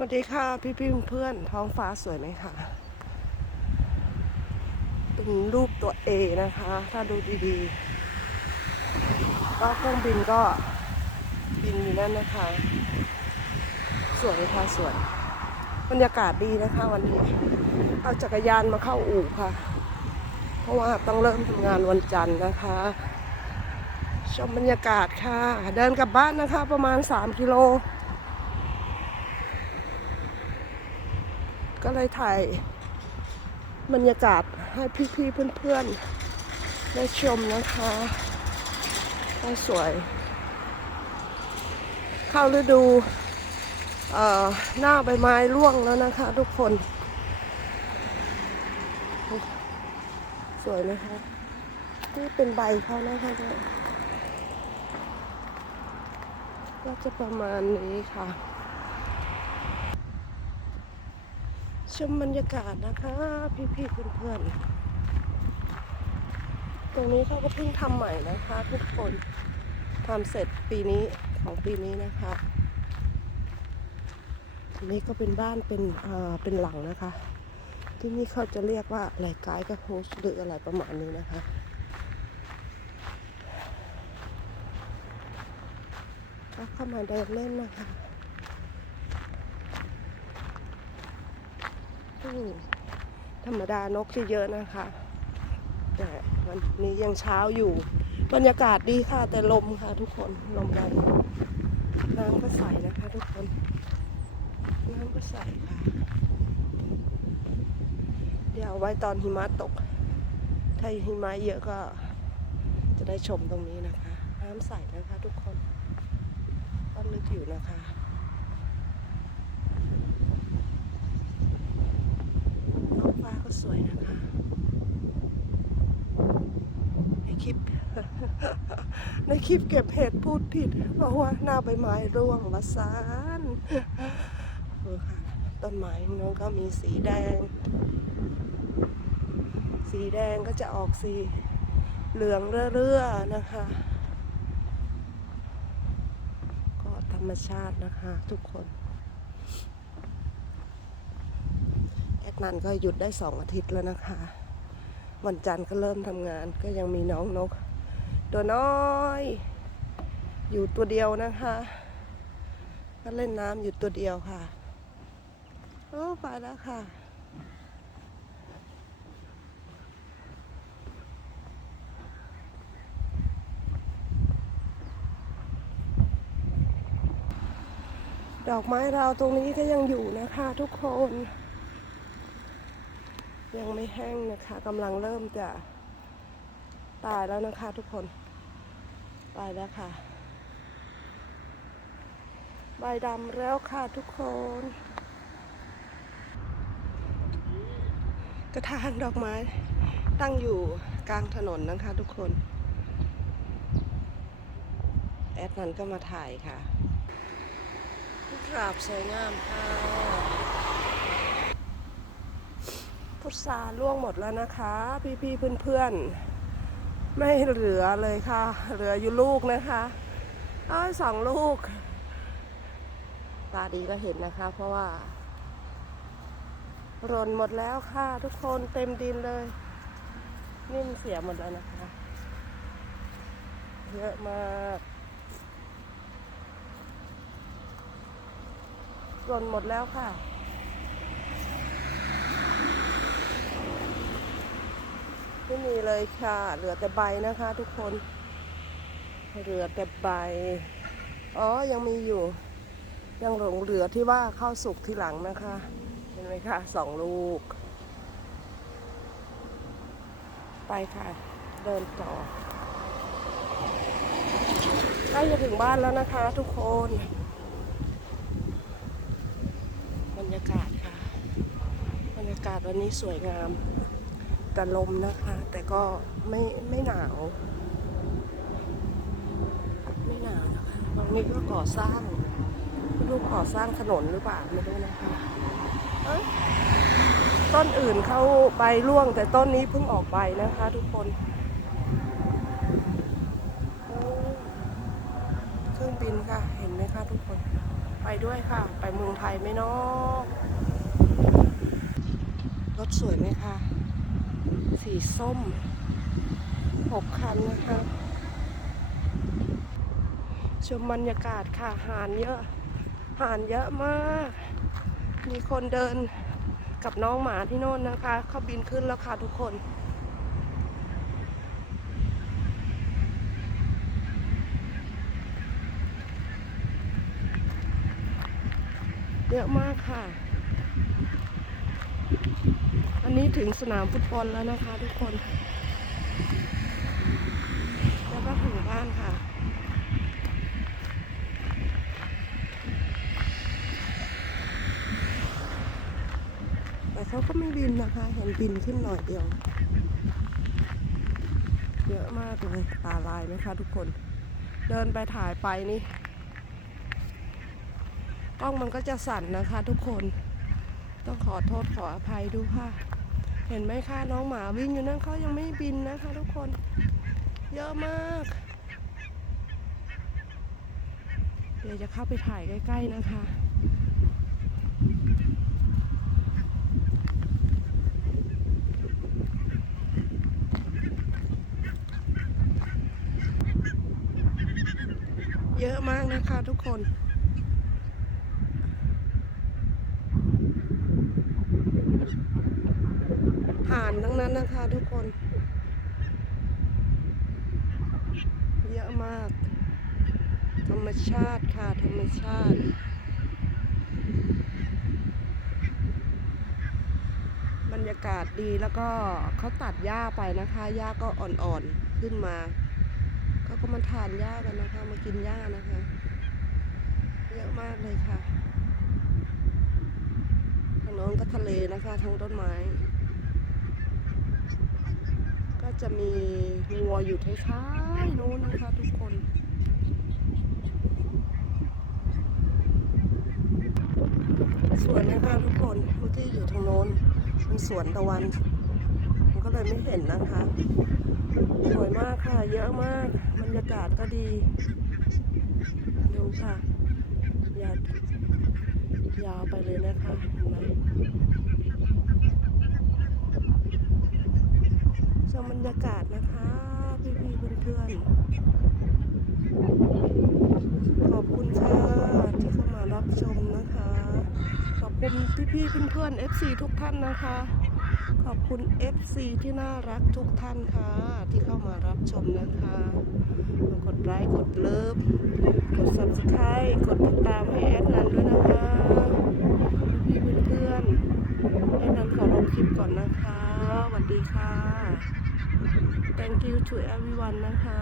สวัสดีค่ะ พี่พี่เพื่อนท้องฟ้าสวยไหมคะเป็นรูปตัว A นะคะ ถ้าดูดีๆ ก็เครื่องบินก็บินอยู่นั่นนะคะ สวยค่ะสวยบรรยากาศดีนะคะวันนี้ เอาจักรยานมาเข้าอู่ค่ะ เพราะว่าต้องเริ่มทำงานวันจันทร์นะคะ ชมบรรยากาศค่ะ เดินกลับบ้านนะคะประมาณ 3 กิโล ก็เลยถ่ายบรรยากาศให้พี่ๆเพื่อนๆ ได้ชมนะคะสวย เข้าฤดูเอ่อหน้าใบไม้ร่วงแล้วนะคะทุกคน สวยไหมคะนี่เป็นใบเขานะคะเนี่ยก็จะประมาณนี้ค่ะ ชมบรรยากาศนะคะ พี่ๆเพื่อนๆตรงนี้เขาก็เพิ่งทำใหม่นะคะ ทุกคนทำเสร็จปีนี้ของปีนี้นะคะอันนี้ก็เป็นบ้านเป็นอ่อเป็นหลังนะคะ ที่นี่เขาจะเรียกว่าอะไรกายกับโฮสหรืออะไรประมาณนี้นะคะก็เข้ามาเดินเล่นนะคะ ธรรมดานกที่เยอะนะคะ แต่วันนี้ยังเช้าอยู่ บรรยากาศดีค่ะ แต่ลมค่ะทุกคน ลมแรงน้ำก็ใสนะคะทุกคน น้ำก็ใสค่ะ เดี๋ยวไว้ตอนหิมะตก ถ้าหิมะเยอะก็จะได้ชมตรงนี้นะคะ น้ำใสนะคะทุกคนก็ลึกอยู่นะคะ ท้องฟ้า ก็สวยนะคะในคลิป ในคลิปเก็บเห็ดพูดผิดบอกว่าหน้าใบไม้ร่วงวาสานต้นไม้นั้นก็มีสีแดง สีแดงก็จะออกสีเหลืองเรื่อๆนะคะ ก็ธรรมชาตินะคะทุกคน แอด นันก็หยุดได้สองอาทิตย์แล้วนะคะ วันจันทร์ก็เริ่มทำงานก็ยังมีน้องนก ตัวน้อย อยู่ตัวเดียวนะคะ ก็เล่นน้ำอยู่ตัวเดียวค่ะโอ้ไปแล้วค่ะดอกไม้เราตรงนี้ก็ยังอยู่นะคะทุกคน ยังไม่แห้งนะคะกำลังเริ่มจะตายแล้วนะคะทุกคน ตายแล้วค่ะ ใบดำแล้วค่ะทุกคน กระถางดอกไม้ตั้งอยู่กลางถนนนะคะทุกคน แอดนันก็มาถ่ายค่ะกราบสวยงามค่ะ พุทราล่วงหมดแล้วนะคะ พี่ๆเพื่อนๆ ไม่เหลือเลยค่ะ เหลืออยู่ลูกนะคะเอ้ยสองลูก ตาดีก็เห็นนะคะ เพราะว่าหล่นหมดแล้วค่ะ ทุกคนเต็มดินเลยนี่มเสียหมดแล้วนะคะ เยอะมากหล่นหมดแล้วค่ะ ไม่มี เลยค่ะ เหลือแต่ใบนะคะทุกคน เหลือแต่ใบ อ๋อ ยังมีอยู่ ยังหลงเหลือที่ว่าเข้าสุกทีหลังนะคะ เห็นไหมคะสองลูก ไปค่ะ เดินต่อใกล้จะถึงบ้านแล้วนะคะทุกคน บรรยากาศค่ะ บรรยากาศวันนี้สวยงาม แต่ลมนะคะ แต่ก็ไม่ไม่หนาว ไม่หนาวนะคะตรงนี้ก็ก่อสร้างไม่รู้ก่อสร้างถนนหรือเปล่าไม่รู้นะคะต้นอื่นเข้าใบร่วง แต่ต้นนี้เพิ่งออกใบนะคะ ทุกคนเครื่องบินค่ะ เห็นไหมคะทุกคน ไปไปด้วยค่ะ ไปเมืองไทยไหมเนาะรถสวยไหมคะ สีส้มหกคันนะคะชมบรรยากาศค่ะหานเยอะหานเยอะมาก มีคนเดินกับน้องหมาที่โน่นนะคะเขาบินขึ้นแล้วค่ะทุกคนเยอะมากค่ะ อันนี้ถึงสนามฟุตบอลแล้วนะคะทุกคน แล้วก็ถึงบ้านค่ะ แต่เขาก็ไม่บินนะคะ เห็นบินขึ้นหน่อยเดียว เยอะมากเลยตาลายไหมคะทุกคน เดินไปถ่ายไปนี่กล้องมันก็จะสั่นนะคะทุกคน ต้องขอโทษขออภัยดูค่ะ เห็นไหมคะน้องหมาวิ่งอยู่นั่นเขายังไม่บินนะคะทุกคน เยอะมาก เดี๋ยวจะเข้าไปถ่ายใกล้ๆนะคะเยอะมากนะคะทุกคน ผ่า นะคะทุกคน เยอะมาก ธรรมชาติค่ะ ธรรมชาติบรรยากาศดีแล้วก็เขาตัดหญ้าไปนะคะหญ้าก็อ่อนๆขึ้นมาเขาก็มาทานหญ้ากันนะคะ มากินหญ้านะคะ เยอะมากเลยค่ะทางโน้นก็ทะเลนะคะทั้งต้นไม้ ก็จะมีงัวอยู่ท้ายๆโน้นนะคะทุกคนสวยไหมคะทุกคนเมื่อกี้อยู่ทางโน้นมันสวนตะวัน มันก็เลยไม่เห็นนะคะสวยมากค่ะ เยอะมากบรรยากาศก็ดี ดูค่ะยาวยาวไปเลยนะคะเห็นไหม ชมบรรยากาศนะคะ พี่ๆเพื่อนๆขอบคุณค่ะที่เข้ามารับชมนะคะ ขอบคุณพี่ๆเพื่อนๆ FC ทุกท่านนะคะ ขอบคุณ FC ที่น่ารักทุกท่านค่ะ ที่เข้ามารับชมนะคะกดไลค์กดเลิฟกด subscribe กดติดตามให้แอดนันด้วยนะคะพี่เพื่อนๆแอดนันขอลงคลิปก่อนนะคะสวัสดีค่ะ thank you to everyone นะคะ